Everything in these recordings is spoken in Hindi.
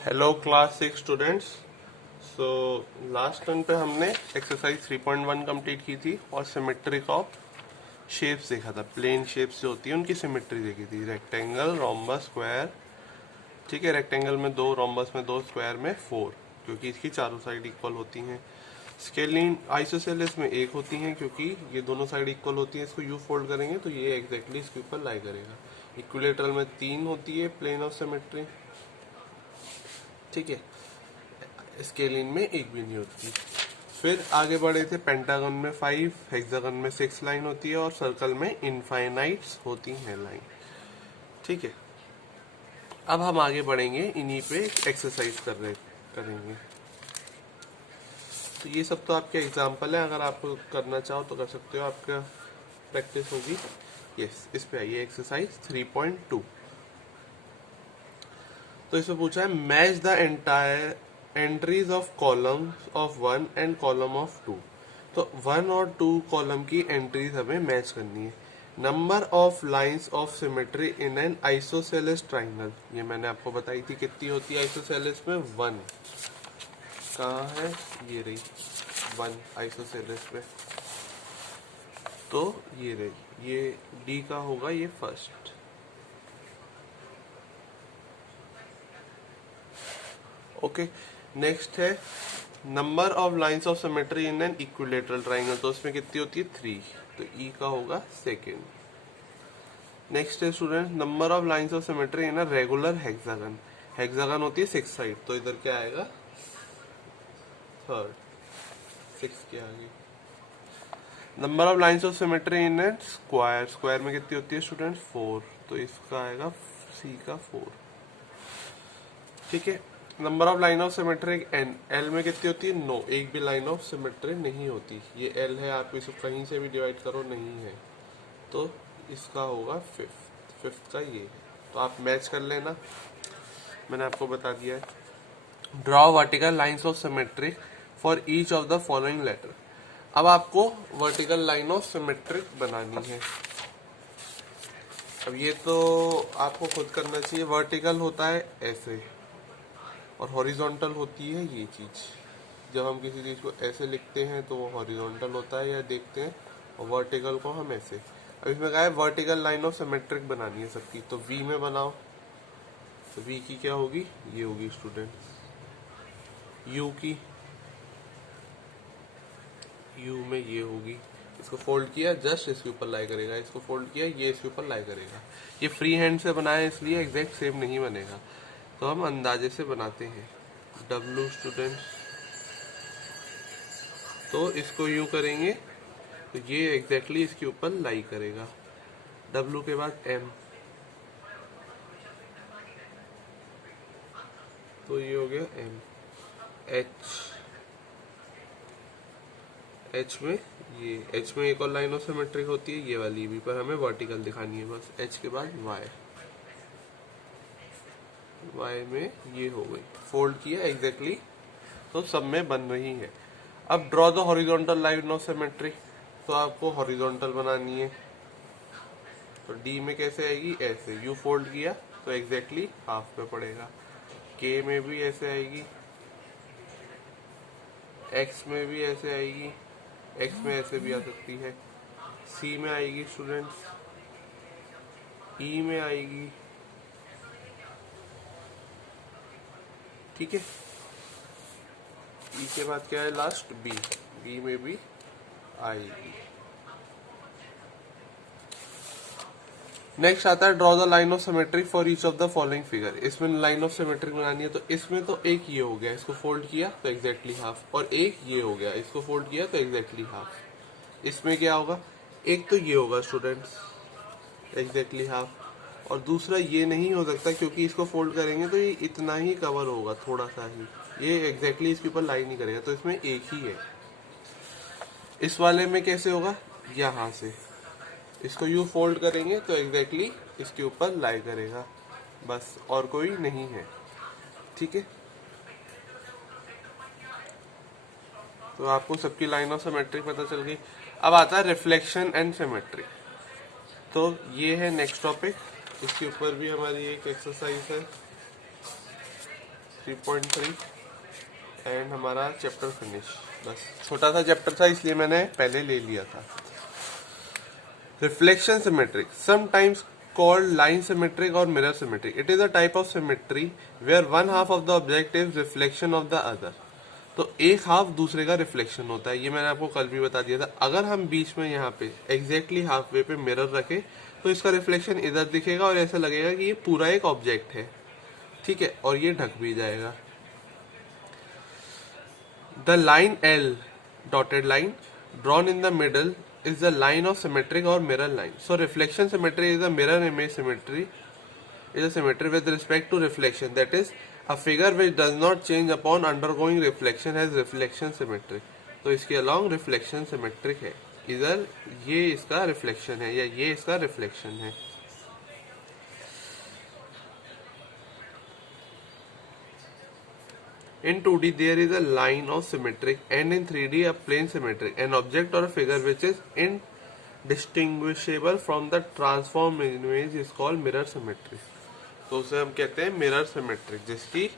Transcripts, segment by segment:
Hello class 6 students. So last turn पे हमने एक्सरसाइज 3.1 कंप्लीट की थी और सिमेट्रिक ऑफ शेप्स देखा था। प्लेन शेप्स जो होती है उनकी सिमेट्री देखी थी। Rectangle, rhombus, square. ठीक है, रेक्टेंगल में 2, रोम्बस में 2, स्क्वायर में 4, क्योंकि इसकी चारों साइड इक्वल होती हैं। स्केलिन आइसोसेलेस में 1 होती हैं, क्योंकि ये दोनों साइड इक्वल होती हैं। इसको यू फोल्ड करेंगे तो ये एग्जैक्टली इसके ऊपर लाई करेगा। इक्विलेटरल में 3 होती है प्लेन ऑफ सिमेट्री। ठीक है, स्केलिन में 1 भी नहीं होती। फिर आगे बढ़े थे, पेंटागन में 5, हेक्सागन में 6 लाइन होती है और सर्कल में इनफाइनाइट्स होती हैं लाइन। ठीक है, अब हम आगे बढ़ेंगे, इन्हीं पे एक्सरसाइज करेंगे। तो ये सब तो आपके एग्जाम्पल है, अगर आप करना चाहो तो कर सकते हो, आपका प्रैक्टिस होगी। यस, इस पे आइए, एक्सरसाइज 3.2। तो इसमें पूछा है match the entire entries of columns of 1 and column of 2। तो 1 और 2 कॉलम की एंट्रीज हमें मैच करनी है। Number of lines of symmetry in an isosceles triangle, ये मैंने आपको बताई थी कितनी होती है आइसोसेलेस में, 1। कहाँ है, ये रही 1 आइसोसेलेस में। तो ये रही, ये डी का होगा, ये फर्स्ट। ओके, नेक्स्ट है number of lines of symmetry in an equilateral triangle, तो उसमें कितनी होती है, 3। तो ई का होगा सेकेंड। नेक्स्ट है student, number of lines of symmetry in a regular hexagon. Hexagon होती है 6 साइड, तो इधर क्या आएगा, थर्ड, 6 के आगे। Number of lines of symmetry in an square, square में कितनी होती है स्टूडेंट, 4, तो इसका आएगा सी का 4। ठीक है, number of line of symmetric N, L में कितनी होती है, 9, एक भी लाइन ऑफ सिमेट्री नहीं होती। ये एल है, आप इसको कहीं से भी डिवाइड करो, नहीं है, तो इसका होगा फिफ्थ का ये है। तो आप मैच कर लेना, मैंने आपको बता दिया है। Draw vertical lines of symmetric for each of the following letter. अब आपको वर्टिकल लाइन ऑफ सिमेट्रिक बनानी है। अब ये तो आपको खुद करना चाहिए। वर्टिकल होता है ऐसे और हॉरिजॉन्टल होती है ये चीज। जब हम किसी चीज को ऐसे लिखते हैं तो वो हॉरिजॉन्टल होता है या देखते हैं, और वर्टिकल को हम ऐसे। अब इसमें कहा है वर्टिकल लाइन ऑफ सिमेट्रिक बनानी है सबकी, तो वी में बनाओ। तो वी की क्या होगी, ये होगी स्टूडेंट। यू की, यू में ये होगी। इसको फोल्ड किया, जस्ट इसके ऊपर लाई करेगा। इसको फोल्ड किया, ये इसके ऊपर लाई करेगा। ये फ्री हैंड से बनाया इसलिए एग्जैक्ट सेम नहीं बनेगा, तो हम अंदाजे से बनाते हैं। डब्लू स्टूडेंट, तो इसको यूं करेंगे तो ये एग्जैक्टली इसके ऊपर लाई करेगा। डब्लू के बाद एम, तो ये हो गया एम। एच में ये, एच में एक और लाइन ऑफ सिमेट्रिक होती है, ये वाली भी, पर हमें वर्टिकल दिखानी है बस। एच के बाद वाई, वाई में ये हो गई, फोल्ड किया एग्जैक्टली, तो सब में बन रही है। अब draw the horizontal line of symmetry, तो आपको हॉरिजॉन्टल बनानी है। तो डी में कैसे आएगी, ऐसे, यू फोल्ड किया तो एग्जैक्टली हाफ पे पड़ेगा। के में भी ऐसे आएगी, एक्स में भी ऐसे आएगी, एक्स में ऐसे भी आ सकती है। सी में आएगी स्टूडेंट्स, ई में आएगी। ठीक है, ई के बाद क्या है लास्ट, बी, बी में भी आएगी। नेक्स्ट आता है draw the line of symmetric for each of the following figure. इसमें लाइन ऑफ सिमेट्रिक बनानी है, तो इसमें तो एक ये हो गया, इसको फोल्ड किया तो एग्जैक्टली हाफ, और एक ये हो गया, इसको फोल्ड किया तो एग्जैक्टली हाफ। इसमें क्या होगा, एक तो ये होगा स्टूडेंट्स एग्जैक्टली हाफ, और दूसरा ये नहीं हो सकता क्योंकि इसको फोल्ड करेंगे तो ये इतना ही कवर होगा, थोड़ा सा ही, ये एग्जैक्टली इसके ऊपर लाई नहीं करेगा, तो इसमें एक ही है। इस वाले में कैसे होगा, यहाँ से इसको यू फोल्ड करेंगे तो एग्जैक्टली इसके ऊपर लाई करेगा, बस, और कोई नहीं है। ठीक है, तो आपको सबकी लाइन ऑफ सिमेट्रिक पता चल गई। अब आता है रिफ्लेक्शन एंड सिमेट्री, तो ये है नेक्स्ट टॉपिक। इसके ऊपर भी हमारी एक एक्सरसाइज है। 3.3 एंड हमारा चैप्टर फिनिश। बस छोटा सा चैप्टर था इसलिए मैंने पहले ले लिया था। Reflection symmetric, sometimes called line symmetric or mirror symmetric. It is a type of symmetry where one half of the object is reflection of the other. तो एक हाफ दूसरे का रिफ्लेक्शन होता है, ये मैंने आपको कल भी बता दिया था। अगर हम बीच में यहाँ पे एग्जैक्टली हाफ वे पे मिरर रखें तो इसका रिफ्लेक्शन इधर दिखेगा और ऐसा लगेगा कि ये पूरा एक ऑब्जेक्ट है, ठीक है, और ये ढक भी जाएगा। The line L, dotted line drawn in the middle is the line of symmetric or mirror line. So reflection symmetry is a mirror image symmetry, is a symmetry with respect to reflection. That is, a figure which does not change upon undergoing reflection has reflection symmetry. तो इसके along reflection symmetric है, इधर ये इसका reflection है या ये इसका reflection है। In 2D there is a line of symmetric and in 3D a plane symmetric, an object or a figure which is indistinguishable from the transformed image is called mirror symmetry. तो उसे हम कहते हैं मिरर सिमेट्रिक, जिसकी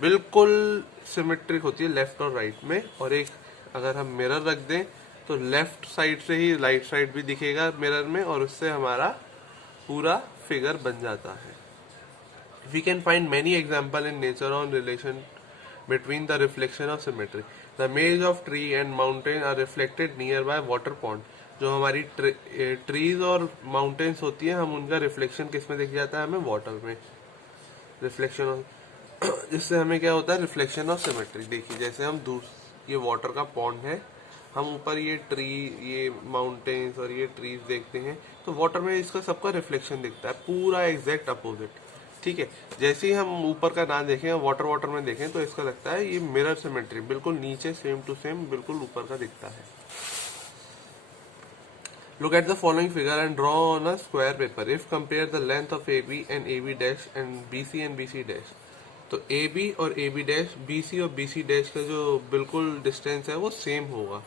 बिल्कुल सिमेट्रिक होती है लेफ्ट और राइट में, और एक अगर हम मिरर रख दें तो लेफ्ट साइड से ही राइट साइड भी दिखेगा मिरर में और उससे हमारा पूरा फिगर बन जाता है। We can find many examples in nature on relation between the reflection of symmetry. The image of tree and mountain are reflected nearby water pond. जो हमारी ट्रीज और माउंटेन्स होती है, हम उनका रिफ्लेक्शन किस में दिख जाता है, हमें वाटर में रिफ्लेक्शन ऑफ, जिससे हमें क्या होता है, रिफ्लेक्शन ऑफ सिमेट्री। देखिए जैसे हम दूर, ये वाटर का पॉन्ड है, हम ऊपर ये ट्री, ये माउंटेन्स और ये ट्रीज देखते हैं तो वाटर में इसका सबका रिफ्लेक्शन दिखता है, पूरा एग्जैक्ट अपोजिट, ठीक है। जैसे ही हम ऊपर का ना देखें, वाटर में देखें तो इसका लगता है ये मिरर सिमेट्री, बिल्कुल नीचे सेम टू सेम बिल्कुल ऊपर का दिखता है। Look at the following figure and draw on a square paper. If compare the length of AB and AB dash and BC and BC dash, तो AB और AB dash, BC और BC dash का जो बिल्कुल डिस्टेंस है वो सेम होगा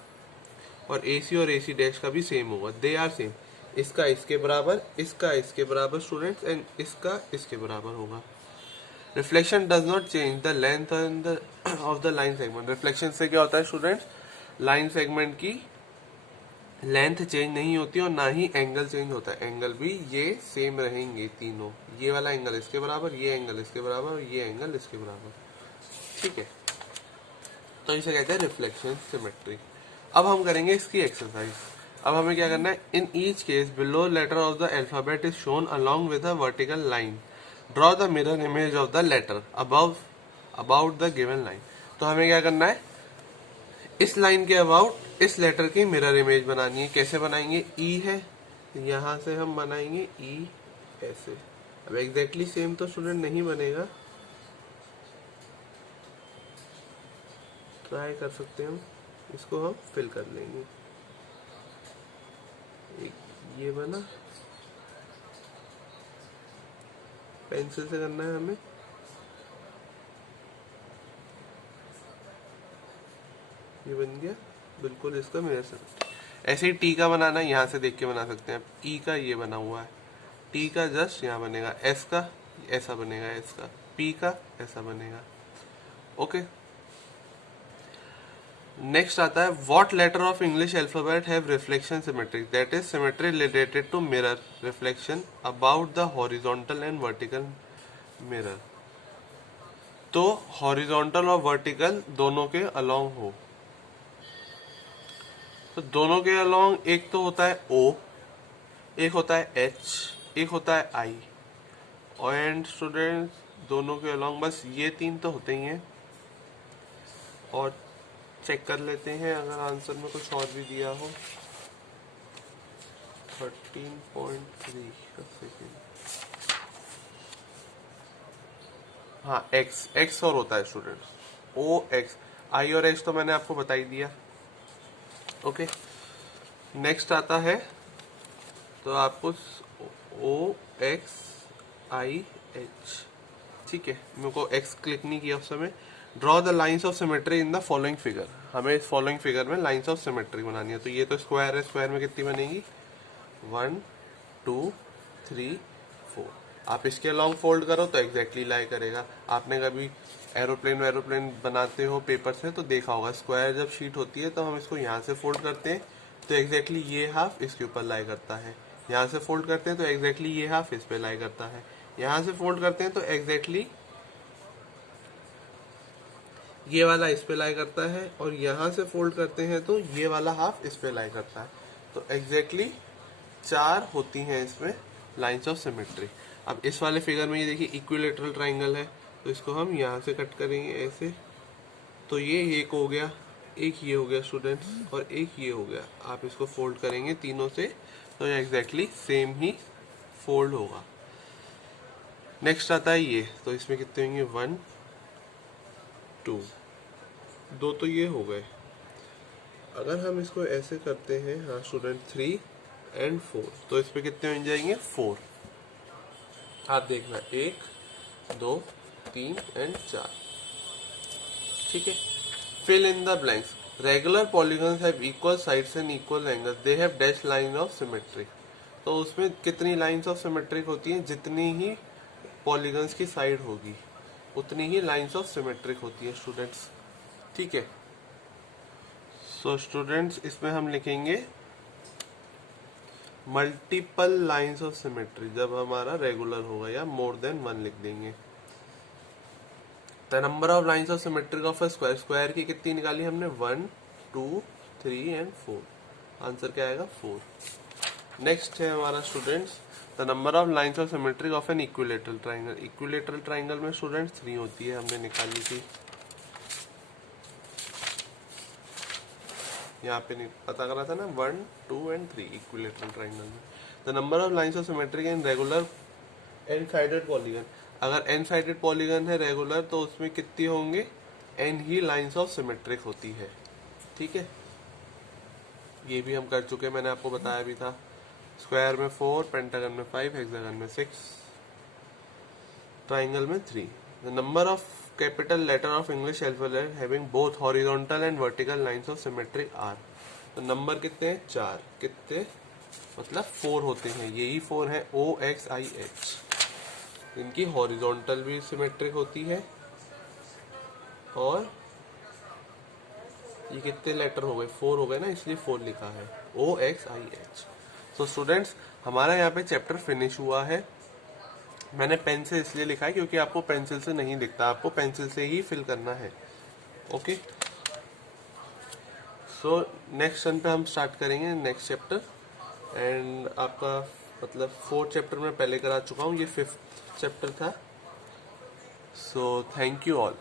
और AC और AC dash का भी सेम होगा, दे आर सेम। इसका इसके बराबर, इसका इसके बराबर स्टूडेंट्स, एंड इसका इसके बराबर होगा। Reflection does not change the length of the line segment. Reflection से क्या होता है स्टूडेंट्स, लाइन सेगमेंट की लेंथ चेंज नहीं होती और ना ही एंगल चेंज होता है, एंगल भी ये सेम रहेंगे तीनों, ये वाला एंगल इसके बराबर, ये एंगल इसके बराबर और ये एंगल इसके बराबर, ठीक है। तो इसे कहते हैं रिफ्लेक्शन सिमेट्री। अब हम करेंगे इसकी एक्सरसाइज। अब हमें क्या करना है, in each case below letter of the alphabet is shown along with a vertical line, draw the mirror image of the letter about the given line. तो हमें क्या करना है, इस लाइन के अबाउट इस लेटर की मिरर इमेज बनानी है। कैसे बनाएंगे, ई है, यहां से हम बनाएंगे ई ऐसे। अब एग्जैक्टली सेम तो स्टूडेंट नहीं बनेगा, ट्राई कर सकते हैं हम, इसको हम फिल कर लेंगे। एक ये बना, पेंसिल से करना है हमें, ये बन गया बिल्कुल इसका मिरर से। ऐसे ही टी का बनाना है, यहाँ से देख के बना सकते हैं। ई का ये बना हुआ है, टी का जस्ट यहाँ बनेगा, एस का ऐसा बनेगा, एस का, पी का ऐसा बनेगा, ओके। नेक्स्ट आता है, what letter of English alphabet have reflection symmetric, that is symmetry related to mirror reflection about the horizontal and vertical mirror. तो हॉरिजॉन्टल और वर्टिकल दोनों के अलोंग हो, तो दोनों के अलोंग एक तो होता है O, एक होता है H, एक होता है I, एंड स्टूडेंट्स दोनों के अलोंग बस ये तीन तो होते ही हैं। और चेक कर लेते हैं अगर आंसर में कुछ और भी दिया हो। 13.3 सेकेंड, हाँ X और होता है स्टूडेंट्स, O X, I और H तो मैंने आपको बता ही दिया, ओके। नेक्स्ट आता है, तो आपको O X I H, ठीक है, मेरे को X क्लिक नहीं किया उस समय। Draw the lines of symmetry in the following figure, हमें इस फॉलोइंग फिगर में लाइंस ऑफ सिमेट्री बनानी है। तो ये तो स्क्वायर है, स्क्वायर में कितनी बनेगी, 1 2 3 4। आप इसके लॉन्ग फोल्ड करो तो एग्जैक्टली लाई करेगा। आपने कभी एरोप्लेन बनाते हो पेपर से तो देखा होगा, स्क्वायर जब शीट होती है तो हम इसको यहाँ से फोल्ड करते हैं तो एग्जैक्टली ये हाफ इसके ऊपर लाई करता है, यहाँ से फोल्ड करते हैं तो एग्जैक्टली ये हाफ इस पे लाई करता है, यहाँ से फोल्ड करते हैं तो एग्जैक्टली ये वाला इस पे लाई करता है, और यहाँ से फोल्ड करते हैं तो ये वाला हाफ इस पे लाई करता है। तो एग्जैक्टली 4 होती हैं इसमें लाइंस ऑफ सिमेट्री। अब इस वाले फिगर में ये देखिए इक्विलेटरल ट्राइंगल है, तो इसको हम यहाँ से कट करेंगे ऐसे, तो ये एक हो गया, एक ये हो गया स्टूडेंट्स, और एक ये हो गया। आप इसको फोल्ड करेंगे तीनों से तो ये एग्जैक्टली सेम ही फोल्ड होगा। नेक्स्ट आता है ये, तो इसमें कितने होंगे 1 2, 2 तो ये हो गए। अगर हम इसको ऐसे करते हैं, हाँ स्टूडेंट 3 एंड 4, तो इस पे कितने बन जाएंगे 4। आप देखना 1 2 3 एंड 4, ठीक है। Fill in the blanks. Regular polygons have equal sides and equal angles, they have dash line of symmetry. तो उसमें कितनी लाइंस ऑफ सिमेट्रिक होती हैं, जितनी ही पॉलीगन्स की साइड होगी उतनी ही लाइंस ऑफ सिमेट्रिक होती है स्टूडेंट्स, ठीक है। सो स्टूडेंट्स इसमें हम लिखेंगे मल्टीपल लाइंस ऑफ सिमेट्री जब हमारा रेगुलर होगा, या मोर देन 1 लिख देंगे। The number of lines of symmetric of a square, square की कितनी निकाली हमने 1 2 3 एंड 4, आंसर क्या आएगा 4। नेक्स्ट है हमारा students the number of lines of symmetric of an equilateral triangle. Equilateral triangle में स्टूडेंट्स 3 होती है, हमने निकाली थी, यहाँ पे नहीं पता करा था ना 1 2 एंड 3 इक्विलेटरल ट्राइंगल में। The number of lines of symmetric in regular N sided polygon, अगर एन साइडेड पॉलीगन है रेगुलर तो उसमें कितनी होंगे, एन ही लाइंस ऑफ सिमेट्रिक होती है, ठीक है। ये भी हम कर चुके हैं, मैंने आपको बताया भी था। स्क्वायर में 4, पेंटागन में 5, हेक्सागन में 6, ट्राइंगल में 3। The number of capital letter of English alphabet having both horizontal and vertical lines of symmetry are. तो नंबर कितने हैं 4, कितने मतलब 4 होते हैं, यही 4 है OXIH। इनकी हॉरिजॉन्टल भी सिमेट्रिक होती है, और ये कितने लेटर हो गए 4 हो गए ना, इसलिए 4 लिखा है OXIH। तो स्टूडेंट्स हमारा यहाँ पे चैप्टर फिनिश हुआ है। मैंने पेन से इसलिए लिखा है क्योंकि आपको पेंसिल से नहीं दिखता, आपको पेंसिल से ही फिल करना है, ओके। सो नेक्स्ट सन पे हम स्टार्ट करेंगे नेक्स्ट चैप्टर, एंड आपका मतलब 4th चैप्टर में पहले करा चुका हूँ, ये 5th चैप्टर था। So thank you all.